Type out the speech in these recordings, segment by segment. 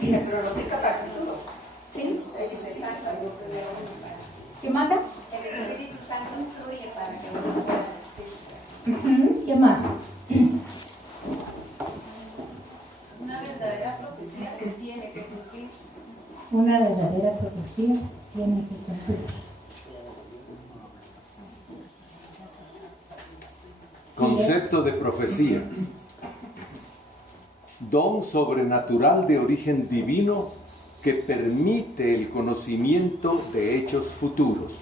Y se pronostica para el futuro. ¿Sí? El Espíritu Santo. ¿Qué manda? El Espíritu Santo influye para que uno pueda decir. ¿Qué más? Una verdadera profecía se tiene que cumplir. Una verdadera profecía tiene que cumplir. Concepto de profecía. Don sobrenatural de origen divino que permite el conocimiento de hechos futuros.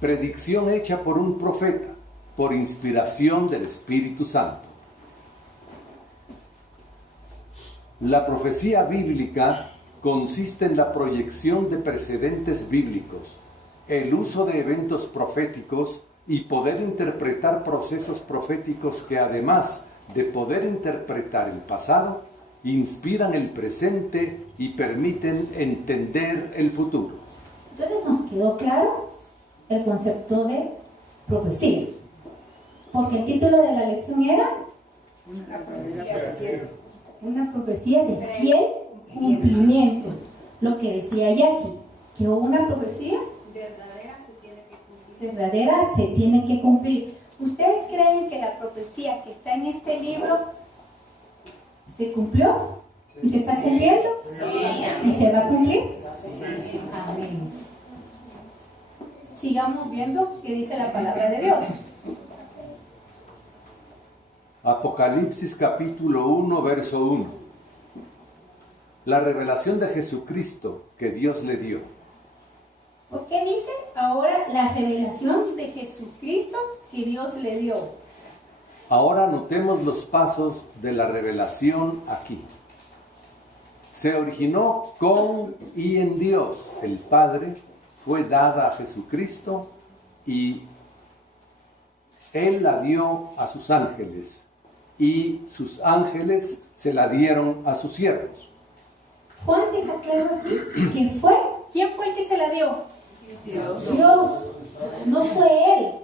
Predicción hecha por un profeta, por inspiración del Espíritu Santo. La profecía bíblica consiste en la proyección de precedentes bíblicos, el uso de eventos proféticos y poder interpretar procesos proféticos que, además de poder interpretar el pasado, inspiran el presente y permiten entender el futuro. Entonces nos quedó claro el concepto de profecías, porque el título de la lección era una profecía de fiel cumplimiento. Lo que decía Jackie, que una profecía verdadera se tiene que cumplir. ¿Ustedes creen que la profecía que está en este libro ¿Se cumplió? ¿Y se está cumpliendo? ¿Y se va a cumplir? Amén. sigamos viendo qué dice la palabra de Dios? Apocalipsis capítulo 1, verso 1. La revelación de Jesucristo que Dios le dio. ¿Por qué dice ahora la revelación de Jesucristo que Dios le dio? Ahora notemos los pasos de la revelación aquí. Se originó con y en Dios, el Padre, fue dada a Jesucristo y Él la dio a sus ángeles y sus ángeles se la dieron a sus siervos. Juan deja claro aquí que fue ¿Quién fue el que se la dio? Dios, no fue Él.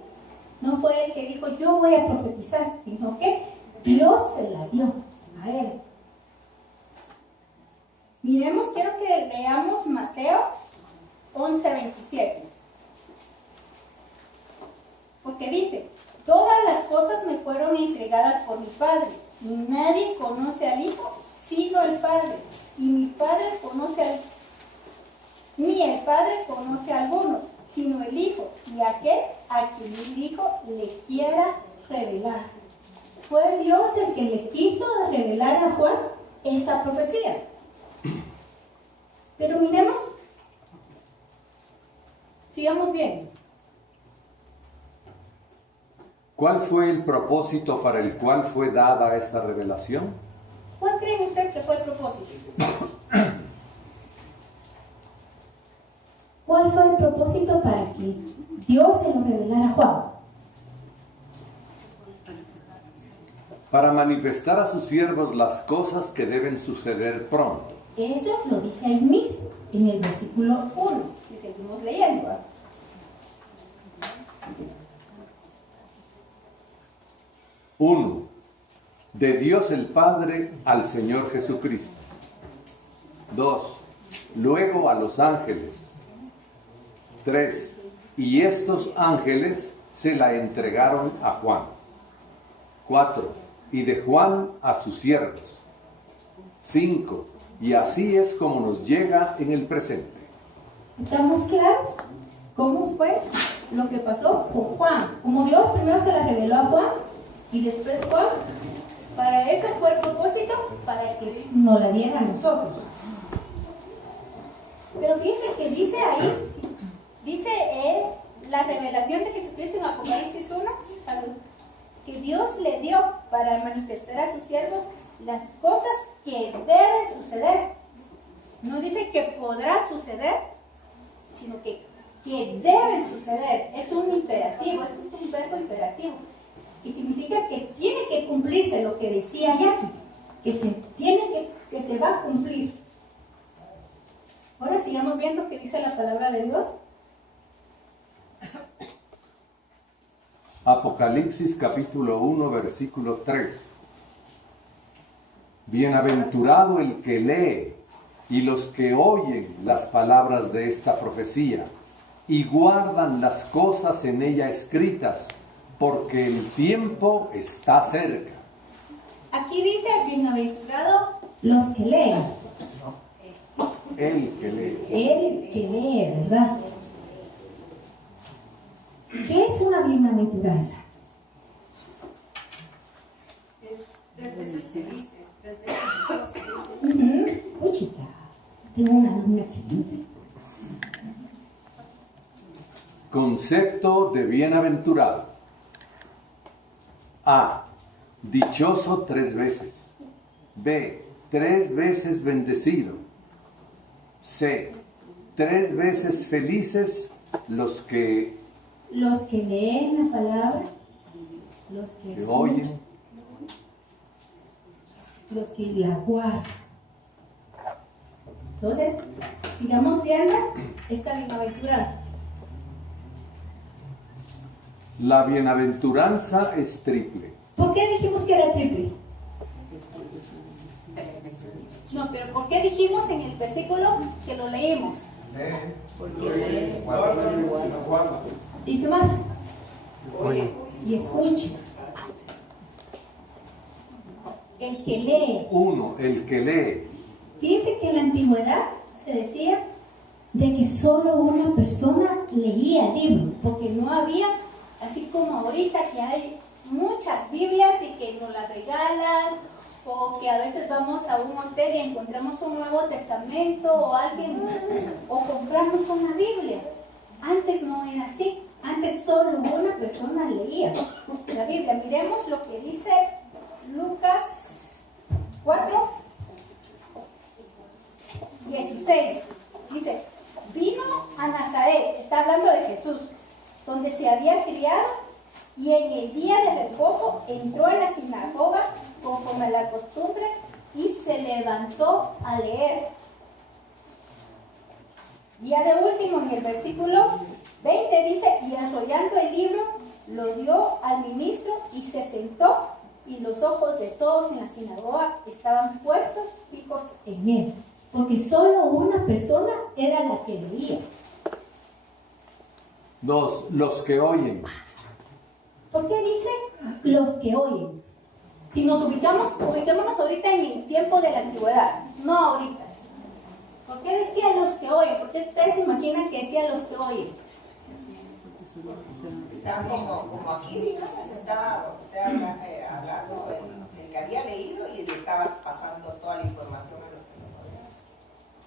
No fue Él que dijo yo voy a profetizar, sino que Dios se la dio a Él. Miremos, quiero que leamos Mateo 11:27. Porque dice, todas las cosas me fueron entregadas por mi Padre, y nadie conoce al Hijo sino el Padre, y mi Padre conoce al ni el Padre conoce a alguno, sino el Hijo, y aquel a quien el Hijo le quiera revelar. Fue Dios el que le quiso revelar a Juan esta profecía. Pero miremos, sigamos viendo. ¿Cuál fue el propósito para el cual fue dada esta revelación? ¿Cuál creen ustedes que fue el propósito? ¿Cuál fue el propósito para que Dios se lo revelara a Juan? Para manifestar a sus siervos las cosas que deben suceder pronto. Eso lo dice ahí mismo, en el versículo 1. Si seguimos leyendo. 1. De Dios el Padre al Señor Jesucristo. 2. Luego a los ángeles. 3. Y estos ángeles se la entregaron a Juan. 4. Y de Juan a sus siervos. 5. Y así es como nos llega en el presente. ¿Estamos claros? ¿Cómo fue lo que pasó con Juan? Como Dios primero se la reveló a Juan y después Juan, Para eso fue el propósito, para que... nos la diera a nosotros. Pero fíjense que dice ahí, dice la revelación de Jesucristo en Apocalipsis 1, que Dios le dio para manifestar a sus siervos las cosas que deben suceder. No dice que podrá suceder, sino que deben suceder. Es un imperativo, es un verbo imperativo. Y significa que tiene que cumplirse lo que decía Jackie, que se va a cumplir. Ahora sigamos viendo qué dice la palabra de Dios. Apocalipsis capítulo 1, versículo 3. Bienaventurado el que lee y los que oyen las palabras de esta profecía y guardan las cosas en ella escritas, porque el tiempo está cerca. Aquí dice, bienaventurados los que leen. El que lee. El que lee, ¿verdad? ¿Qué es una bienaventuranza? Es 3 veces felices, 3 veces dichosos. Uy, chica, tengo una alumna excelente. Concepto de bienaventurado. A. Dichoso 3 veces. B. 3 veces bendecido. C. 3 veces felices los que leen la palabra, los que oyen. escuchan, los que la guardan. Entonces, sigamos viendo esta bienaventuranza. La bienaventuranza es triple. ¿Por qué dijimos que era triple? No, pero ¿por qué dijimos en el versículo que lo leímos? ¿Y qué más? Y escucha. El que lee. 1. El que lee. Fíjense que en la antigüedad se decía de que solo una persona leía el libro, porque no había, así como ahorita que hay muchas Biblias y que nos las regalan, o que a veces vamos a un hotel y encontramos un Nuevo Testamento o alguien, o compramos una Biblia. Antes no era así, antes solo una persona leía la Biblia. Miremos lo que dice Lucas 4, 16. Dice, vino a Nazaret, está hablando de Jesús, donde se había criado, y en el día de reposo entró en la sinagoga conforme a la costumbre y se levantó a leer. Ya de último, en el versículo 20 dice, y enrollando el libro, lo dio al ministro y se sentó, y los ojos de todos en la sinagoga estaban puestos fijos en él, porque solo una persona era la que leía. 2. Los que oyen. ¿Por qué dice los que oyen? Si nos ubiquémonos ahorita en el tiempo de la antigüedad, no ahorita. ¿Por qué decía los que oyen? ¿Por qué ustedes se imaginan que decía los que oyen? Está como aquí, digamos, estaba usted hablando el que había leído y le estaba pasando toda la información a los que no podían.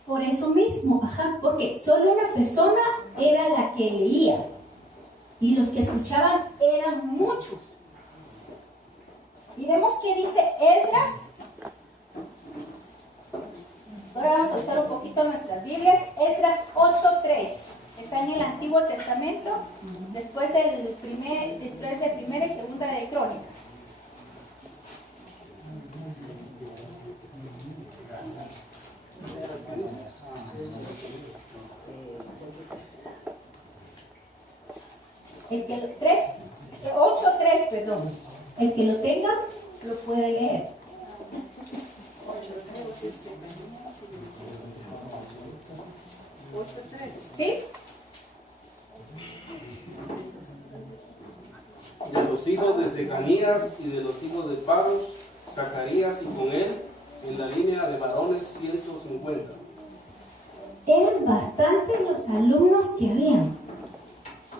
Por eso mismo, porque solo una persona era la que leía y los que escuchaban eran muchos. Miremos qué dice Esdras. Ahora vamos a usar un poquito nuestras Biblias. Esdras 8:3. Está en el Antiguo Testamento, después de Primera y Segunda de Crónicas. El que lo 8:3, perdón. El que lo tenga lo puede leer. ¿Sí? De los hijos de Secanías y de los hijos de Paros, Zacarías y con él, en la línea de varones 150. Eran bastantes los alumnos que habían.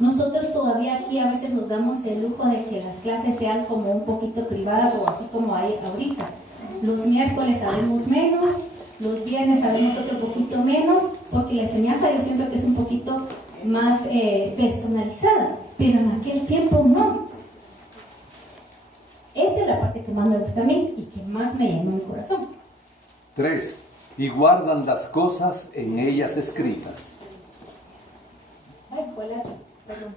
Nosotros todavía aquí a veces nos damos el lujo de que las clases sean como un poquito privadas o así como hay ahorita. Los miércoles sabemos menos, los viernes sabemos otro poquito menos, porque la enseñanza yo siento que es un poquito más personalizada, pero en aquel tiempo no. Esta es la parte que más me gusta a mí y que más me llenó mi corazón. 3. Y guardan las cosas en ellas escritas. Ay, colacho, perdón.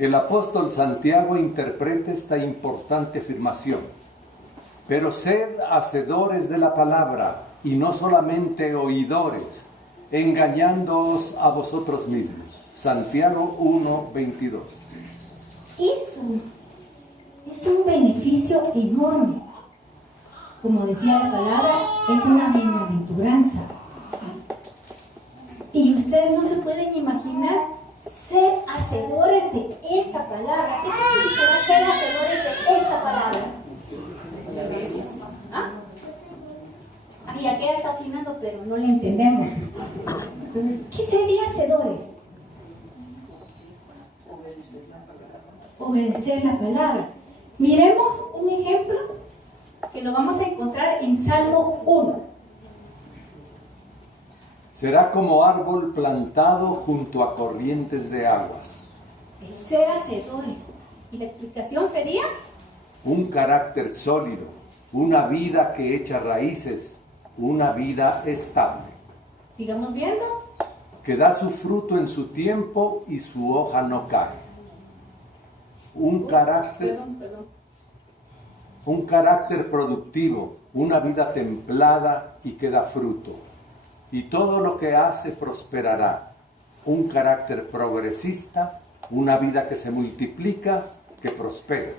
El apóstol Santiago interpreta esta importante afirmación. Pero sed hacedores de la palabra y no solamente oidores, engañándoos a vosotros mismos. Santiago 1:22. Esto es un beneficio enorme. como decía la palabra, es una bienaventuranza. Y ustedes no se pueden imaginar ser hacedores de esta palabra. ¿Qué significa ser hacedores de esta palabra? ¿Ah? Y aquella está opinando, pero no le entendemos. ¿Qué sería hacedores? Obedecer la palabra. Miremos un ejemplo que lo vamos a encontrar en Salmo 1. Será como árbol plantado junto a corrientes de aguas. El ser hacedores. ¿Y la explicación sería? Un carácter sólido, una vida que echa raíces, una vida estable, Sigamos viendo. que da su fruto en su tiempo y su hoja no cae. Un carácter productivo, una vida templada y que da fruto. Y todo lo que hace prosperará. Un carácter progresista, una vida que se multiplica, que prospera.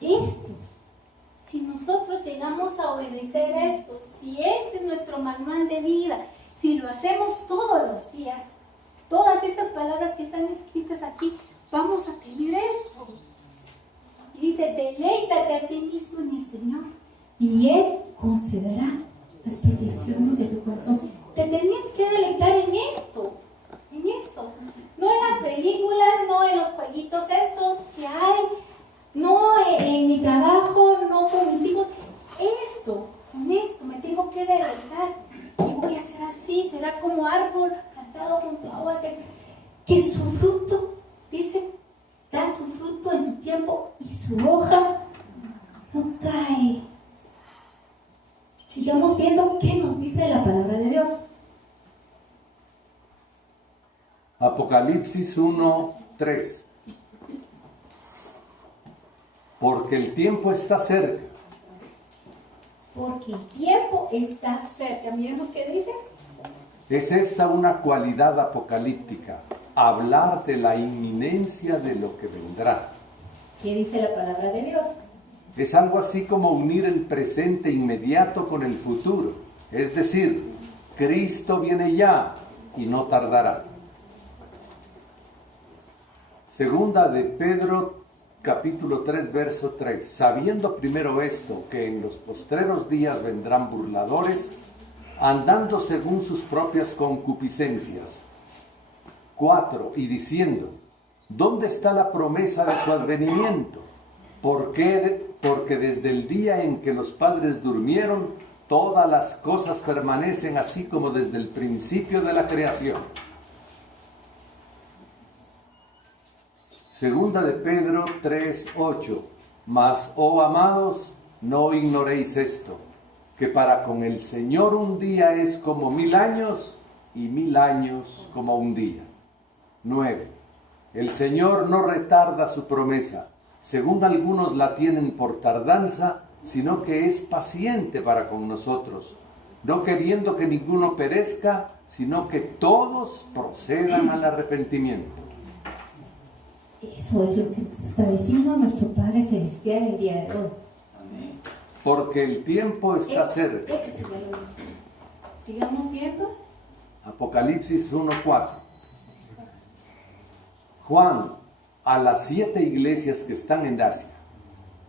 Esto, si nosotros llegamos a obedecer esto, si este es nuestro manual de vida, si lo hacemos todos los días, todas estas palabras que están escritas aquí, vamos a tener esto. Y dice, deleítate a sí mismo en el Señor y Él concederá las peticiones de tu corazón. Te tenías que deleitar en esto, no en las películas, no en los jueguitos estos que hay, no en mi trabajo, no con mis hijos. Con esto me tengo que deleitar y voy a ser así, será como árbol plantado junto a aguas, que su fruto, dice, da su fruto en su tiempo y su hoja no cae. Sigamos viendo qué nos dice la palabra de Dios. Apocalipsis 1:3. Porque el tiempo está cerca. Porque el tiempo está cerca. Miremos qué dice. Es esta una cualidad apocalíptica, hablar de la inminencia de lo que vendrá. ¿Qué dice la palabra de Dios? Es algo así como unir el presente inmediato con el futuro. Es decir, Cristo viene ya y no tardará. Segunda de Pedro, capítulo 3, verso 3. Sabiendo primero esto, que en los postreros días vendrán burladores, andando según sus propias concupiscencias. 4. Y diciendo, ¿dónde está la promesa de su advenimiento? Porque desde el día en que los padres durmieron, todas las cosas permanecen así como desde el principio de la creación. Segunda de Pedro 3:8. Mas, oh amados, no ignoréis esto, que para con el Señor un día es como 1000 años y 1000 años como un día. 9. El Señor no retarda su promesa, según algunos la tienen por tardanza, sino que es paciente para con nosotros, no queriendo que ninguno perezca, sino que todos procedan al arrepentimiento. Eso es lo que nos está diciendo nuestro Padre Celestial el día de hoy. Porque el tiempo está cerca. Sigamos viendo. Apocalipsis 1:4. Juan, a las 7 iglesias que están en Asia,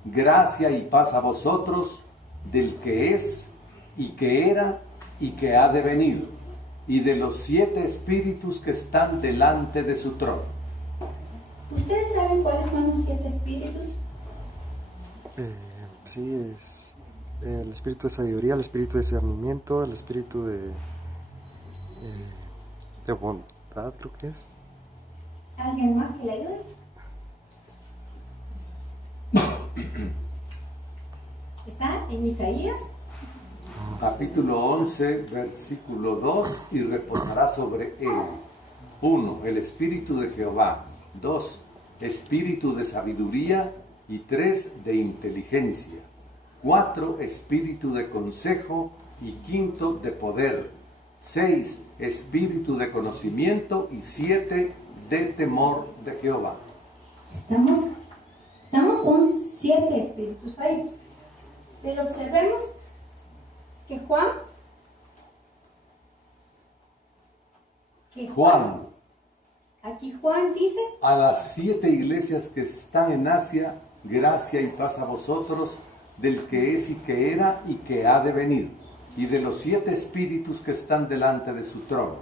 gracia y paz a vosotros, del que es, y que era, y que ha de venir, y de los 7 espíritus que están delante de su trono. ¿Ustedes saben cuáles son los 7 espíritus? Sí, es el espíritu de sabiduría, el espíritu de discernimiento, el espíritu de bondad, creo que es. ¿Alguien más que le ayude? Está en Isaías. Capítulo 11, versículo 2, y reposará sobre él. 1. El espíritu de Jehová. 2. Espíritu de sabiduría. Y 3. De inteligencia. 4. Espíritu de consejo. Y 5. De poder. 6. Espíritu de conocimiento. Y 7. De temor de Jehová. Estamos con 7 espíritus ahí. Pero observemos que Juan, aquí Juan dice, a las 7 iglesias que están en Asia, gracia y paz a vosotros, del que es y que era y que ha de venir, y de los 7 espíritus que están delante de su trono.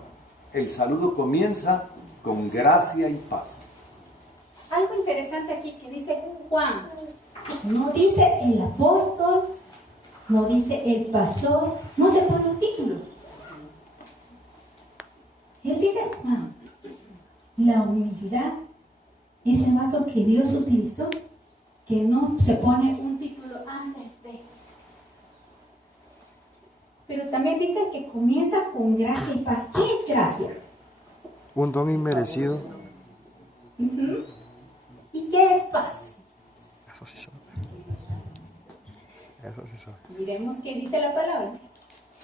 El saludo comienza con gracia y paz. algo interesante aquí que dice Juan. No dice el apóstol, no dice el pastor, no se pone un título. Él dice Juan. La humildad es el vaso que Dios utilizó, que no se pone un título antes de. Pero también dice que comienza con gracia y paz. ¿Qué es gracia? Un don inmerecido. Ujú. ¿Y qué es paz? Eso sí sabe. Eso sí sabe. Miremos qué dice la palabra.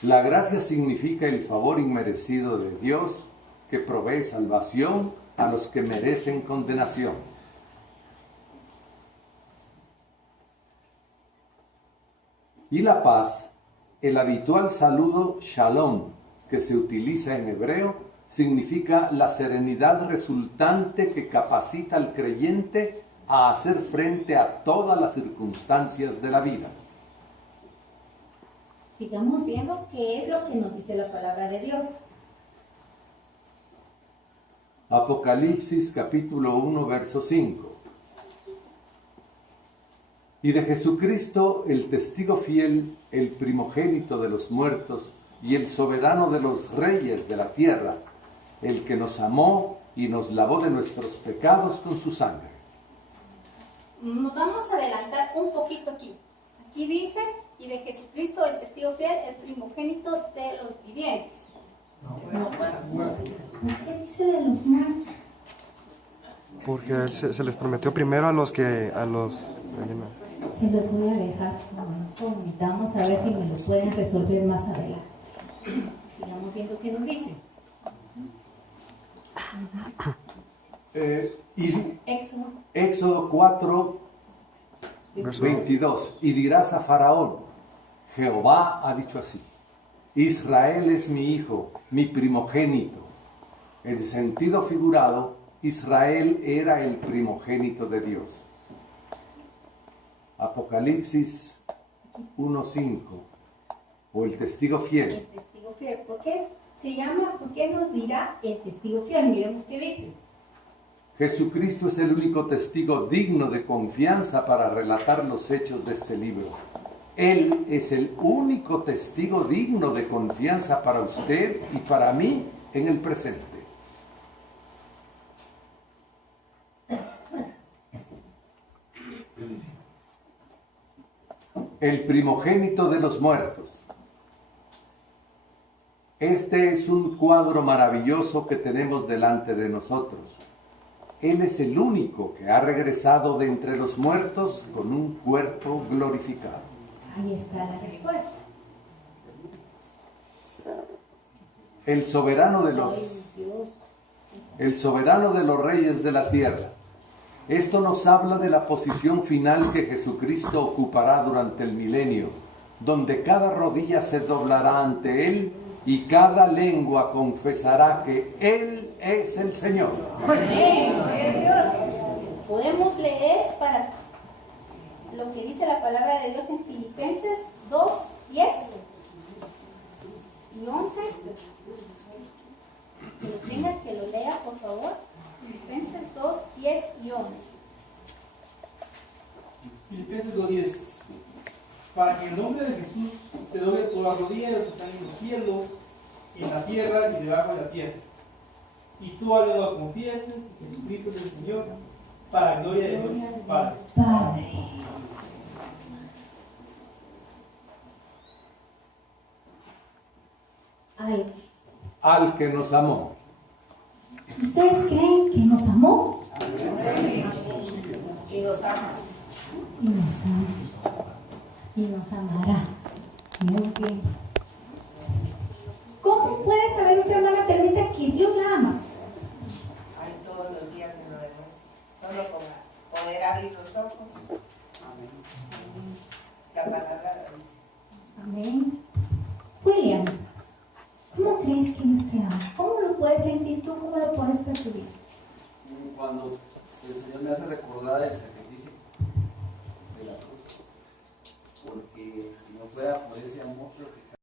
La gracia significa el favor inmerecido de Dios que provee salvación a los que merecen condenación. Y la paz, el habitual saludo shalom que se utiliza en hebreo, significa la serenidad resultante que capacita al creyente a hacer frente a todas las circunstancias de la vida. Sigamos viendo qué es lo que nos dice la palabra de Dios. Apocalipsis capítulo 1, verso 5. Y de Jesucristo, el testigo fiel, el primogénito de los muertos y el soberano de los reyes de la tierra, el que nos amó y nos lavó de nuestros pecados con su sangre. Nos vamos a adelantar un poquito aquí. Aquí dice, y de Jesucristo, el testigo fiel, el primogénito de los vivientes. ¿Por qué dice de los muertos? Porque a él se les prometió primero a los que... Se los voy a dejar como incógnita. Vamos a ver si me lo pueden resolver más adelante. Sigamos viendo qué nos dice. Éxodo 4, Verso 22. Y dirás a Faraón, Jehová ha dicho así, Israel es mi hijo, mi primogénito. En sentido figurado, Israel era el primogénito de Dios. Apocalipsis 1:5, o el testigo fiel. El testigo fiel. ¿Por qué se llama? ¿Por qué nos dirá el testigo fiel? Miremos qué dice. Jesucristo es el único testigo digno de confianza para relatar los hechos de este libro. Él es el único testigo digno de confianza para usted y para mí en el presente. El primogénito de los muertos. Este es un cuadro maravilloso que tenemos delante de nosotros. Él es el único que ha regresado de entre los muertos con un cuerpo glorificado. Ahí está la respuesta. El soberano de los reyes de la tierra. Esto nos habla de la posición final que Jesucristo ocupará durante el milenio, donde cada rodilla se doblará ante Él y cada lengua confesará que Él es el Señor. Podemos leer para lo que dice la palabra de Dios en Filipenses 2, 10 y 11. Que lo tenga, que lo lea, por favor. Filipenses 2, 10 y 11. Filipenses 2:10. Para que en el nombre de Jesús se doble toda la rodilla de los que están en los cielos, en la tierra y debajo de la tierra. Y tú, aleluya, confieses que Jesucristo es el Señor, para gloria de Dios Padre. Padre. Al que nos amó. ¿Ustedes creen que nos amó? Y los ama. Y nos ama. Y nos amará. Muy bien. ¿Cómo puede saber usted, hermana Termita, que Dios la ama? Ahí todos los días me lo demuestra. Solo con poder abrir los ojos. La palabra lo dice. Amén. es que Dios te ama? ¿Cómo lo puedes sentir tú? ¿Cómo lo puedes percibir? Cuando el Señor me hace recordar el sacrificio de la cruz, porque si no fuera por ese amor, creo que